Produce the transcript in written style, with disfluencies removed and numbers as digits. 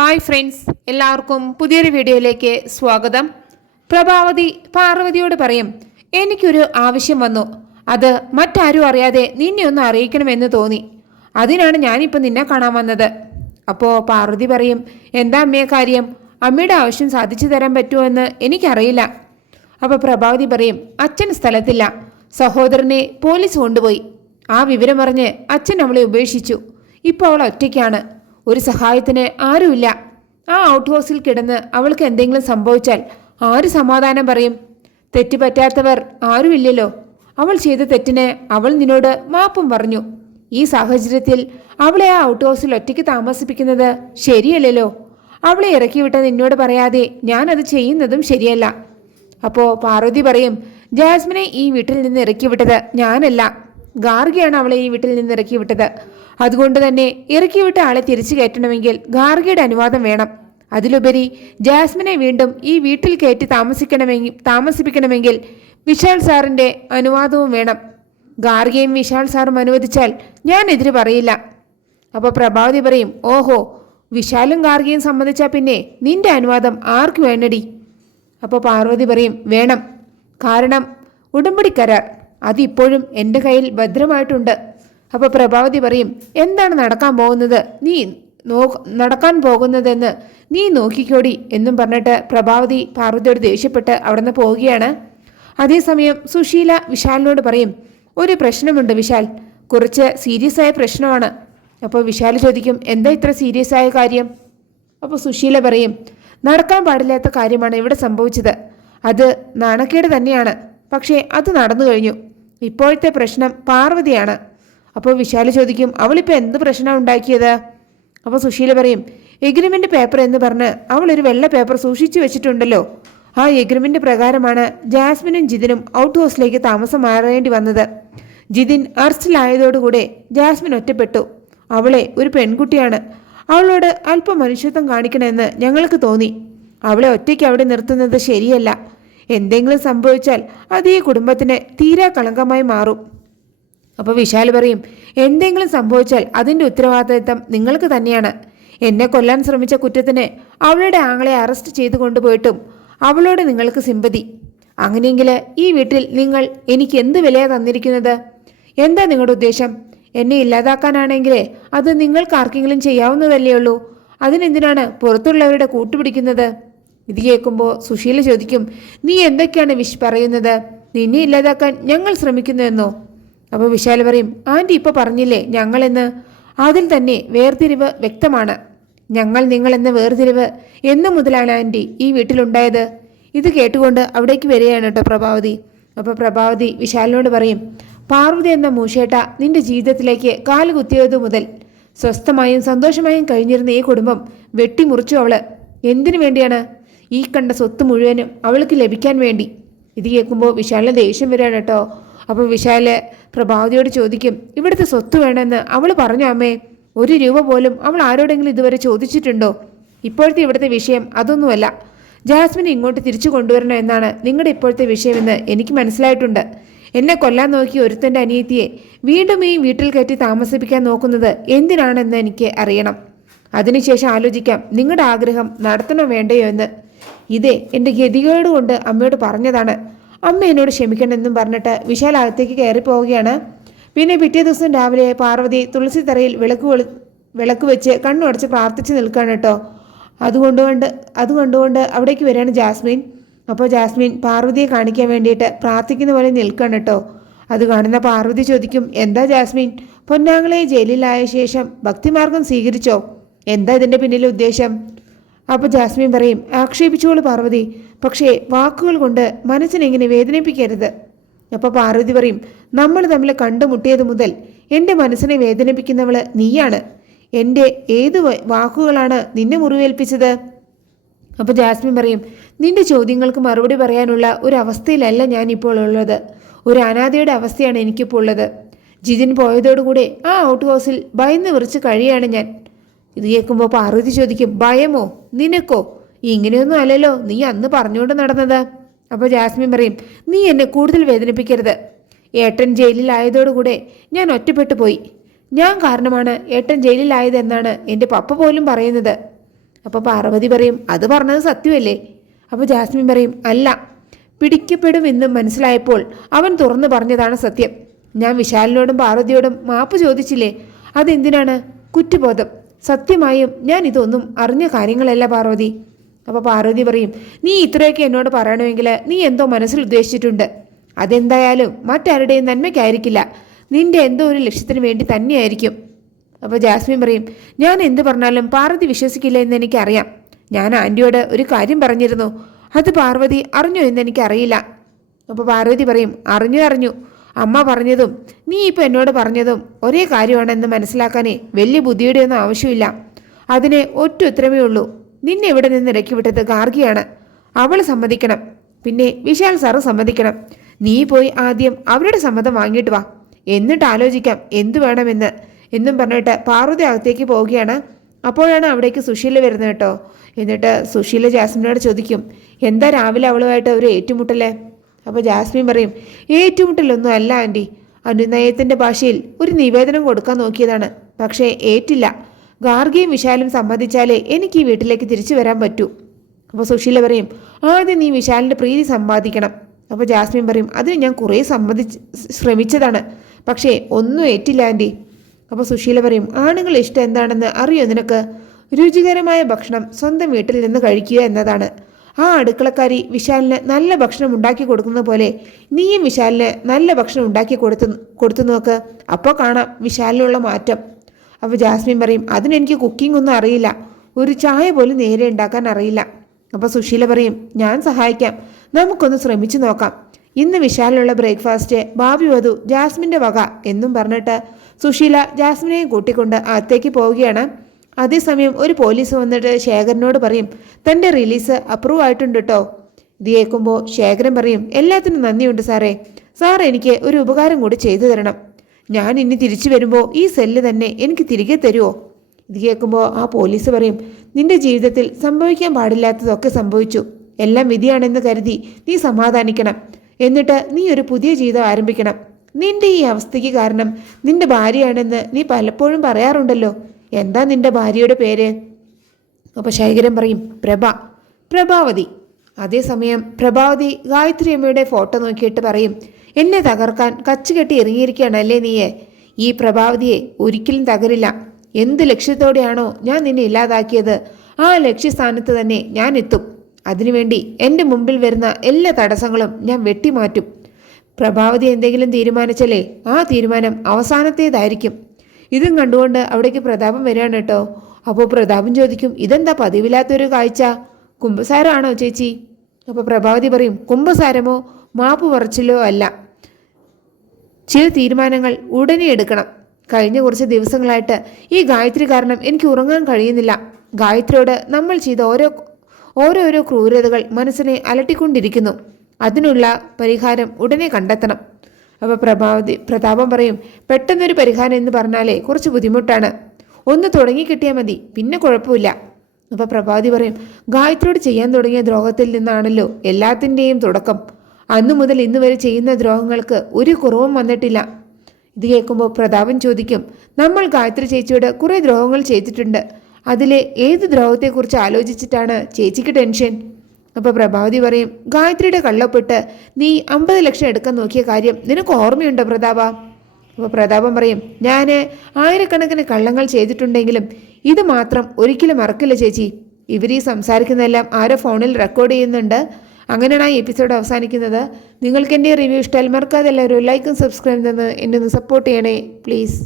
Hi friends, എല്ലാവർക്കും പുതിയൊരു വീഡിയോയിലേക്ക് സ്വാഗതം. പ്രഭാവതി പാർവതിയോട് പറയും, എനിക്കൊരു ആവശ്യം വന്നു. അത് മറ്റാരും അറിയാതെ നിന്നെ ഒന്ന് അറിയിക്കണമെന്ന് തോന്നി. അതിനാണ് ഞാനിപ്പോൾ നിന്നെ കാണാൻ വന്നത്. അപ്പോൾ പാർവതി പറയും, എന്താ അമ്മയെ കാര്യം? അമ്മയുടെ ആവശ്യം സാധിച്ചു തരാൻ പറ്റുമോ എന്ന് എനിക്കറിയില്ല. അപ്പോൾ പ്രഭാവതി പറയും, അച്ഛൻ സ്ഥലത്തില്ല, സഹോദരനെ പോലീസ് കൊണ്ടുപോയി. ആ വിവരം പറഞ്ഞ് അച്ഛൻ അവളെ ഉപേക്ഷിച്ചു. ഇപ്പോൾ അവൾ ഒറ്റയ്ക്കാണ്. ഒരു സഹായത്തിന് ആരുമില്ല. ആ ഔട്ട് ഹൗസിൽ കിടന്ന് അവൾക്ക് എന്തെങ്കിലും സംഭവിച്ചാൽ ആര് സമാധാനം പറയും? തെറ്റ് പറ്റാത്തവർ ആരുമില്ലല്ലോ. അവൾ ചെയ്ത തെറ്റിന് അവൾ നിന്നോട് മാപ്പും പറഞ്ഞു. ഈ സാഹചര്യത്തിൽ അവളെ ആ ഔട്ട് ഹൗസിൽ ഒറ്റയ്ക്ക് താമസിപ്പിക്കുന്നത് ശരിയല്ലല്ലോ. അവളെ ഇറക്കിവിട്ട നിന്നോട് പറയാതെ ഞാനത് ചെയ്യുന്നതും ശരിയല്ല. അപ്പോൾ പാർവതി പറയും, ജാസ്മിനെ ഈ വീട്ടിൽ നിന്ന് ഇറക്കിവിട്ടത് ഞാനല്ല, ഗാർഗിയാണ് അവളെ ഈ വീട്ടിൽ നിന്ന് ഇറക്കിവിട്ടത്. അതുകൊണ്ട് തന്നെ ഇറക്കിവിട്ട ആളെ തിരിച്ചു കയറ്റണമെങ്കിൽ ഗാർഗിയുടെ അനുവാദം വേണം. അതിലുപരി ജാസ്മിനെ വീണ്ടും ഈ വീട്ടിൽ കയറ്റി താമസിപ്പിക്കണമെങ്കിൽ വിശാൽ സാറിൻ്റെ അനുവാദവും വേണം. ഗാർഗിയും വിശാൽ സാറും അനുവദിച്ചാൽ ഞാൻ എതിര് പറയില്ല. അപ്പോൾ പ്രഭാവതി പറയും, ഓഹോ, വിശാലും ഗാർഗിയും സമ്മതിച്ചാൽ പിന്നെ നിന്റെ അനുവാദം ആർക്ക് വേണ്ടടി? അപ്പോൾ പാർവതി പറയും, വേണം. കാരണം ഉടമ്പടി കരാർ അതിപ്പോഴും എൻ്റെ കയ്യിൽ ഭദ്രമായിട്ടുണ്ട്. അപ്പോൾ പ്രഭാവതി പറയും, എന്താണ് നടക്കാൻ പോകുന്നതെന്ന് നീ നോക്കിക്കോടി എന്നും പറഞ്ഞിട്ട് പ്രഭാവതി പാർവതിയോട് ദേഷ്യപ്പെട്ട് അവിടെ നിന്ന് പോവുകയാണ്. അതേസമയം സുശീല വിശാലിനോട് പറയും, ഒരു പ്രശ്നമുണ്ട് വിശാൽ, കുറച്ച് സീരിയസ് ആയ പ്രശ്നമാണ്. അപ്പോൾ വിശാൽ ചോദിക്കും, എന്താ ഇത്ര സീരിയസ് ആയ കാര്യം? അപ്പോൾ സുശീല പറയും, നടക്കാൻ പാടില്ലാത്ത കാര്യമാണ് ഇവിടെ സംഭവിച്ചത്. അത് നാണക്കേട് തന്നെയാണ്, പക്ഷേ അത് നടന്നു കഴിഞ്ഞു. ഇപ്പോഴത്തെ പ്രശ്നം പാർവതിയാണ്. അപ്പോൾ വിശാൽ ചോദിക്കും, അവളിപ്പോൾ എന്ത് പ്രശ്നമാണ് ഉണ്ടാക്കിയത്? അപ്പോൾ സുശീല പറയും, എഗ്രിമെൻ്റ് പേപ്പർ എന്ന് പറഞ്ഞ് അവളൊരു വെള്ള പേപ്പർ സൂക്ഷിച്ചു വെച്ചിട്ടുണ്ടല്ലോ. ആ എഗ്രിമെൻ്റ് പ്രകാരമാണ് ജാസ്മിനും ജിതിനും ഔട്ട് ഹൗസിലേക്ക് താമസം മാറേണ്ടി വന്നത്. ജിതിൻ അറസ്റ്റിലായതോടുകൂടെ ജാസ്മിൻ ഒറ്റപ്പെട്ടു. അവളെ ഒരു പെൺകുട്ടിയാണ്, അവളോട് അല്പം മനുഷ്യത്വം കാണിക്കണമെന്ന് ഞങ്ങൾക്ക് തോന്നി. അവളെ ഒറ്റയ്ക്ക് അവിടെ നിർത്തുന്നത് ശരിയല്ല. എന്തെങ്കിലും സംഭവിച്ചാൽ അത് ഈ കുടുംബത്തിന് തീരാ കളങ്കമായി മാറും. അപ്പോൾ വിശാൽ പറയും, എന്തെങ്കിലും സംഭവിച്ചാൽ അതിൻ്റെ ഉത്തരവാദിത്തം നിങ്ങൾക്ക് തന്നെയാണ്. എന്നെ കൊല്ലാൻ ശ്രമിച്ച കുറ്റത്തിന് അവളുടെ ആങ്ങളെ അറസ്റ്റ് ചെയ്തു കൊണ്ടുപോയിട്ടും അവളോട് നിങ്ങൾക്ക് സിമ്പതി. അങ്ങനെയെങ്കിൽ ഈ വീട്ടിൽ നിങ്ങൾ എനിക്ക് എന്ത് വിലയാണ് തന്നിരിക്കുന്നത്? എന്താ നിങ്ങളുടെ ഉദ്ദേശം? എന്നെ ഇല്ലാതാക്കാനാണെങ്കിൽ അത് നിങ്ങൾക്ക് ആർക്കെങ്കിലും ചെയ്യാവുന്നതല്ലേ ഉള്ളൂ. അതിനെന്തിനാണ് പുറത്തുള്ളവരുടെ കൂട്ടുപിടിക്കുന്നത്? ഇത് കേൾക്കുമ്പോൾ സുശീല ചോദിക്കും, നീ എന്തൊക്കെയാണ് പറയുന്നത്? നിന്നെ ഇല്ലാതാക്കാൻ ഞങ്ങൾ ശ്രമിക്കുന്നുവെന്നോ? അപ്പോൾ വിശാൽ പറയും, ആൻറ്റി ഇപ്പോൾ പറഞ്ഞില്ലേ ഞങ്ങളെന്ന്, അതിൽ തന്നെ വേർതിരിവ് വ്യക്തമാണ്. ഞങ്ങൾ നിങ്ങളെന്ന വേർതിരിവ് എന്ന് മുതലാണ് ആൻറ്റി ഈ വീട്ടിലുണ്ടായത്? ഇത് കേട്ടുകൊണ്ട് അവിടേക്ക് വരികയാണ് കേട്ടോ പ്രഭാവതി. അപ്പോൾ പ്രഭാവതി വിശാലിനോട് പറയും, പാർവതി എന്ന മൂഷേട്ട നിന്റെ ജീവിതത്തിലേക്ക് കാല് കുത്തിയത് മുതൽ സ്വസ്ഥമായും സന്തോഷമായും കഴിഞ്ഞിരുന്ന ഈ കുടുംബം വെട്ടിമുറിച്ചു അവള്. എന്തിനു വേണ്ടിയാണ്? ഈ കണ്ട സ്വത്ത് മുഴുവനും അവൾക്ക് ലഭിക്കാൻ വേണ്ടി. ഇത് കേൾക്കുമ്പോൾ വിശാലിന് ദേഷ്യം വരികയാണ് കേട്ടോ. അപ്പോൾ വിശാല് പ്രഭാവതിയോട് ചോദിക്കും, ഇവിടുത്തെ സ്വത്ത് വേണമെന്ന് അവൾ പറഞ്ഞു അമ്മേ. 1 രൂപ പോലും അവൾ ആരോടെങ്കിലും ഇതുവരെ ചോദിച്ചിട്ടുണ്ടോ? ഇപ്പോഴത്തെ ഇവിടുത്തെ വിഷയം അതൊന്നുമല്ല. ജാസ്മിനെ ഇങ്ങോട്ട് തിരിച്ചു കൊണ്ടുവരണം എന്നാണ് നിങ്ങളുടെ ഇപ്പോഴത്തെ വിഷയമെന്ന് എനിക്ക് മനസ്സിലായിട്ടുണ്ട്. എന്നെ കൊല്ലാൻ നോക്കിയ ഒരുത്തൻ്റെ അനിയത്തിയെ വീണ്ടും ഈ വീട്ടിൽ കയറ്റി താമസിപ്പിക്കാൻ നോക്കുന്നത് എന്തിനാണെന്ന് എനിക്ക് അറിയണം. അതിനുശേഷം ആലോചിക്കാം നിങ്ങളുടെ ആഗ്രഹം നടത്തണോ വേണ്ടയോ എന്ന്. ഇതേ എൻ്റെ ഗതികേട് കൊണ്ട് അമ്മയോട് പറഞ്ഞതാണ്. അമ്മ എന്നോട് ക്ഷമിക്കണമെന്നും പറഞ്ഞിട്ട് വിശാൽ അകത്തേക്ക് കയറി പോവുകയാണ്. പിന്നെ പിറ്റേ ദിവസം രാവിലെ പാർവതി തുളസി തറയിൽ വിളക്ക് വെച്ച് കണ്ണുടച്ച് പ്രാർത്ഥിച്ച് നിൽക്കുകയാണ് കേട്ടോ. അതുകൊണ്ടുകൊണ്ട് അവിടേക്ക് വരികയാണ് ജാസ്മിൻ. അപ്പോൾ ജാസ്മിൻ പാർവതിയെ കാണിക്കാൻ വേണ്ടിയിട്ട് പ്രാർത്ഥിക്കുന്ന പോലെ നിൽക്കുകയാണ് കേട്ടോ. അത് കാണുന്ന പാർവതി ചോദിക്കും, എന്താ ജാസ്മിൻ, പൊന്നാങ്ങളെ ജയിലിലായ ശേഷം ഭക്തിമാർഗം സ്വീകരിച്ചോ? എന്താ ഇതിൻ്റെ പിന്നിലെ ഉദ്ദേശം? അപ്പോൾ ജാസ്മിൻ പറയും, ആക്ഷേപിച്ചോളൂ പാർവതി, പക്ഷേ വാക്കുകൾ കൊണ്ട് മനസ്സിനെങ്ങനെ വേദനിപ്പിക്കരുത്. അപ്പോൾ പാർവതി പറയും, നമ്മൾ തമ്മിൽ കണ്ടുമുട്ടിയത് മുതൽ എൻ്റെ മനസ്സിനെ വേദനിപ്പിക്കുന്നവള് നീയാണ്. എൻ്റെ ഏത് വാക്കുകളാണ് നിന്നെ മുറിവേൽപ്പിച്ചത്? അപ്പോൾ ജാസ്മിൻ പറയും, നിന്റെ ചോദ്യങ്ങൾക്ക് മറുപടി പറയാനുള്ള ഒരു അവസ്ഥയിലല്ല ഞാനിപ്പോൾ ഉള്ളത്. ഒരു അനാഥയുടെ അവസ്ഥയാണ് എനിക്കിപ്പോൾ ഉള്ളത്. ജിതിൻ പോയതോടുകൂടെ ആ ഔട്ട് ഹൗസിൽ ഭയന്ന് വിറിച്ച് കഴിയാണ് ഞാൻ. ഇത് കേൾക്കുമ്പോൾ പാർവതി ചോദിക്കും, ഭയമോ? നിനക്കോ? ഇങ്ങനെയൊന്നും അല്ലല്ലോ നീ അന്ന് പറഞ്ഞുകൊണ്ട് നടന്നത്. അപ്പോൾ ജാസ്മിൻ പറയും, നീ എന്നെ കൂടുതൽ വേദനിപ്പിക്കരുത്. ഏട്ടൻ ജയിലിലായതോടുകൂടെ ഞാൻ ഒറ്റപ്പെട്ടു പോയി. ഞാൻ കാരണമാണ് ഏട്ടൻ ജയിലിലായതെന്നാണ് എൻ്റെ പപ്പ പോലും പറയുന്നത്. അപ്പോൾ പാർവതി പറയും അത് പറഞ്ഞത് സത്യമല്ലേ? അപ്പോൾ ജാസ്മിൻ പറയും അല്ല, പിടിക്കപ്പെടുമെന്ന് മനസ്സിലായപ്പോൾ അവൻ തുറന്നു പറഞ്ഞതാണ് സത്യം. ഞാൻ വിശാലിനോടും പാർവതിയോടും മാപ്പ് ചോദിച്ചില്ലേ, അതെന്തിനാണ്? കുറ്റബോധം. സത്യമായും ഞാൻ ഇതൊന്നും അറിഞ്ഞ കാര്യങ്ങളല്ല പാർവതി. അപ്പോൾ പാർവതി പറയും നീ ഇത്രയൊക്കെ എന്നോട് പറയണമെങ്കിൽ നീ എന്തോ മനസ്സിൽ ഉദ്ദേശിച്ചിട്ടുണ്ട്. അതെന്തായാലും മറ്റാരുടെയും നന്മയ്ക്കായിരിക്കില്ല, നിന്റെ എന്തോ ഒരു ലക്ഷ്യത്തിന് വേണ്ടി തന്നെയായിരിക്കും. അപ്പോൾ ജാസ്മിൻ പറയും ഞാൻ എന്ത് പറഞ്ഞാലും പാർവതി വിശ്വസിക്കില്ല എന്ന് എനിക്കറിയാം. ഞാൻ ആൻറ്റിയോട് ഒരു കാര്യം പറഞ്ഞിരുന്നു, അത് പാർവതി അറിഞ്ഞോ എന്ന് എനിക്കറിയില്ല. അപ്പോൾ പാർവതി പറയും അറിഞ്ഞു. അമ്മ പറഞ്ഞതും നീ ഇപ്പോൾ എന്നോട് പറഞ്ഞതും ഒരേ കാര്യമാണെന്ന് മനസ്സിലാക്കാനേ വലിയ ബുദ്ധിയുടെ ഒന്നും ആവശ്യമില്ല. അതിന് ഒറ്റ ഉത്തരമേ ഉള്ളൂ, നിന്നെ ഇവിടെ നിന്ന് ഇറക്കി വിട്ടത് ഗാർഗിയാണ്. അവൾ സമ്മതിക്കണം, പിന്നെ വിശാൽ സാറ് സമ്മതിക്കണം. നീ പോയി ആദ്യം അവരുടെ സമ്മതം വാങ്ങിയിട്ട് വാ, എന്നിട്ട് ആലോചിക്കാം എന്തു വേണമെന്ന് എന്നും പറഞ്ഞിട്ട് പാർവതി അകത്തേക്ക് പോവുകയാണ്. അപ്പോഴാണ് അവിടേക്ക് സുശീല വരുന്നത് കേട്ടോ. എന്നിട്ട് സുശീല ജാസ്മിനോട് ചോദിക്കും എന്താ രാവിലെ അവളുമായിട്ട് ഒരു ഏറ്റുമുട്ടലേ? അപ്പോൾ ജാസ്മിൻ പറയും ഏറ്റുമുട്ടലൊന്നും അല്ല ആൻറ്റി, അനുനയത്തിൻ്റെ ഭാഷയിൽ ഒരു നിവേദനം കൊടുക്കാൻ നോക്കിയതാണ്, പക്ഷേ ഏറ്റില്ല. ഗാർഗിയും വിശാലും സമ്മതിച്ചാലേ എനിക്ക് ഈ വീട്ടിലേക്ക് തിരിച്ചു വരാൻ പറ്റൂ. അപ്പോൾ സുശീല പറയും ആദ്യം നീ വിശാലിൻ്റെ പ്രീതി സമ്പാദിക്കണം. അപ്പോൾ ജാസ്മിൻ പറയും അതിന് ഞാൻ കുറേ ശ്രമിച്ചതാണ്, പക്ഷേ ഒന്നും ഏറ്റില്ല ആൻറ്റി. അപ്പോൾ സുശീല പറയും ആണുങ്ങൾ ഇഷ്ടം എന്താണെന്ന് അറിയോ നിനക്ക്? രുചികരമായ ഭക്ഷണം സ്വന്തം വീട്ടിൽ നിന്ന് കഴിക്കുക എന്നതാണ്. ആ അടുക്കളക്കാരി വിശാലിന് നല്ല ഭക്ഷണം ഉണ്ടാക്കി കൊടുക്കുന്ന പോലെ നീയും വിശാലിന് നല്ല ഭക്ഷണം ഉണ്ടാക്കി കൊടുത്തു നോക്ക്, അപ്പോൾ കാണാം വിശാലിനുള്ള മാറ്റം. അപ്പോൾ ജാസ്മിൻ പറയും അതിനെനിക്ക് കുക്കിംഗ് ഒന്നും അറിയില്ല, ഒരു ചായ പോലും നേരെ ഉണ്ടാക്കാൻ അറിയില്ല. അപ്പോൾ സുശീല പറയും ഞാൻ സഹായിക്കാം, നമുക്കൊന്ന് ശ്രമിച്ചു നോക്കാം. ഇന്ന് വിശാലിനുള്ള ബ്രേക്ക്ഫാസ്റ്റ് ഭാവി വധു ജാസ്മിൻ്റെ വക എന്നും പറഞ്ഞിട്ട് സുശീല ജാസ്മിനെയും കൂട്ടിക്കൊണ്ട് അകത്തേക്ക് പോവുകയാണ്. അതേസമയം ഒരു പോലീസ് വന്നിട്ട് ശേഖരനോട് പറയും തൻ്റെ റിലീസ് അപ്രൂവ് ആയിട്ടുണ്ട് കേട്ടോ. ഇത് കേൾക്കുമ്പോൾ ശേഖരൻ പറയും എല്ലാത്തിനും നന്ദിയുണ്ട് സാറേ, സാർ എനിക്ക് ഒരു ഉപകാരം കൂടി ചെയ്തു തരണം. ഞാൻ ഇനി തിരിച്ചു വരുമ്പോൾ ഈ സെല്ല് തന്നെ എനിക്ക് തിരികെ തരുമോ? ഇത് കേൾക്കുമ്പോൾ ആ പോലീസ് പറയും നിന്റെ ജീവിതത്തിൽ സംഭവിക്കാൻ പാടില്ലാത്തതൊക്കെ സംഭവിച്ചു, എല്ലാം വിധിയാണെന്ന് കരുതി നീ സമാധാനിക്കണം, എന്നിട്ട് നീ ഒരു പുതിയ ജീവിതം ആരംഭിക്കണം. നിന്റെ ഈ അവസ്ഥയ്ക്ക് കാരണം നിന്റെ ഭാര്യയാണെന്ന് നീ പലപ്പോഴും പറയാറുണ്ടല്ലോ, എന്താ നിന്റെ ഭാര്യയുടെ പേര്? അപ്പോൾ ശേഖരൻ പറയും പ്രഭാവതി. അതേസമയം പ്രഭാവതി ഗായത്രി അമ്മയുടെ ഫോട്ടോ നോക്കിയിട്ട് പറയും എന്നെ തകർക്കാൻ കച്ചുകെട്ടി ഇറങ്ങിയിരിക്കുകയാണല്ലേ നീയെ? ഈ പ്രഭാവതിയെ ഒരിക്കലും തകരില്ല. എന്ത് ലക്ഷ്യത്തോടെയാണോ ഞാൻ നിന്നെ ഇല്ലാതാക്കിയത് ആ ലക്ഷ്യസ്ഥാനത്ത് തന്നെ ഞാൻ എത്തും. അതിനുവേണ്ടി എൻ്റെ മുമ്പിൽ വരുന്ന എല്ലാ തടസ്സങ്ങളും ഞാൻ വെട്ടിമാറ്റും. പ്രഭാവതി എന്തെങ്കിലും തീരുമാനിച്ചാലേ ആ തീരുമാനം അവസാനത്തേതായിരിക്കും. ഇതും കണ്ടുകൊണ്ട് അവിടേക്ക് പ്രതാപം വരികയാണ് കേട്ടോ. അപ്പോൾ പ്രതാപം ചോദിക്കും ഇതെന്താ പതിവില്ലാത്തൊരു കാഴ്ച, കുംഭസാരമാണോ ചേച്ചി? അപ്പോൾ പ്രഭാവതി പറയും കുംഭസാരമോ മാപ്പ് പറച്ചിലോ അല്ല, ചില തീരുമാനങ്ങൾ ഉടനെ എടുക്കണം. കഴിഞ്ഞ കുറച്ച് ദിവസങ്ങളായിട്ട് ഈ ഗായത്രി കാരണം എനിക്ക് ഉറങ്ങാൻ കഴിയുന്നില്ല. ഗായത്രിയോട് നമ്മൾ ചെയ്ത ഓരോരോ ക്രൂരതകൾ മനസ്സിനെ അലട്ടിക്കൊണ്ടിരിക്കുന്നു. അതിനുള്ള പരിഹാരം ഉടനെ കണ്ടെത്തണം. അപ്പോൾ പ്രതാപം പറയും പെട്ടെന്നൊരു പരിഹാരം എന്ന് പറഞ്ഞാലേ കുറച്ച് ബുദ്ധിമുട്ടാണ്, ഒന്ന് തുടങ്ങിക്കിട്ടിയാൽ മതി, പിന്നെ കുഴപ്പമില്ല. അപ്പോൾ പ്രഭാവതി പറയും ഗായത്രിയോട് ചെയ്യാൻ തുടങ്ങിയ ദ്രോഹത്തിൽ നിന്നാണല്ലോ എല്ലാത്തിൻ്റെയും തുടക്കം. അന്നു മുതൽ ഇന്ന് വരെ ചെയ്യുന്ന ദ്രോഹങ്ങൾക്ക് ഒരു കുറവും വന്നിട്ടില്ല. ഇത് കേൾക്കുമ്പോൾ പ്രതാപൻ ചോദിക്കും നമ്മൾ ഗായത്രി ചേച്ചിയോട് കുറേ ദ്രോഹങ്ങൾ ചെയ്തിട്ടുണ്ട്, അതിലെ ഏത് ദ്രോഹത്തെക്കുറിച്ച് ആലോചിച്ചിട്ടാണ് ചേച്ചിക്ക് ടെൻഷൻ? അപ്പോൾ പ്രഭാവതി പറയും ഗായത്രിയുടെ കള്ളപ്പെട്ട് നീ 50 ലക്ഷം എടുക്കാൻ നോക്കിയ കാര്യം നിനക്ക് ഓർമ്മയുണ്ടോ പ്രതാപ? അപ്പോൾ പ്രതാപൻ പറയും ഞാൻ ആയിരക്കണക്കിന് കള്ളങ്ങൾ ചെയ്തിട്ടുണ്ടെങ്കിലും ഇത് മാത്രം ഒരിക്കലും മറക്കില്ല ചേച്ചി. ഇവർ ഈ സംസാരിക്കുന്നതെല്ലാം ആരോ ഫോണിൽ റെക്കോർഡ് ചെയ്യുന്നുണ്ട്. അങ്ങനെയാണ് ആ എപ്പിസോഡ് അവസാനിക്കുന്നത്. നിങ്ങൾക്ക് എൻ്റെ റിവ്യൂ ഇഷ്ടമായാൽ മറക്കാതെ എല്ലാവരും ലൈക്കും സബ്സ്ക്രൈബ് തന്ന് എന്നെ ഒന്ന് സപ്പോർട്ട് ചെയ്യണേ പ്ലീസ്.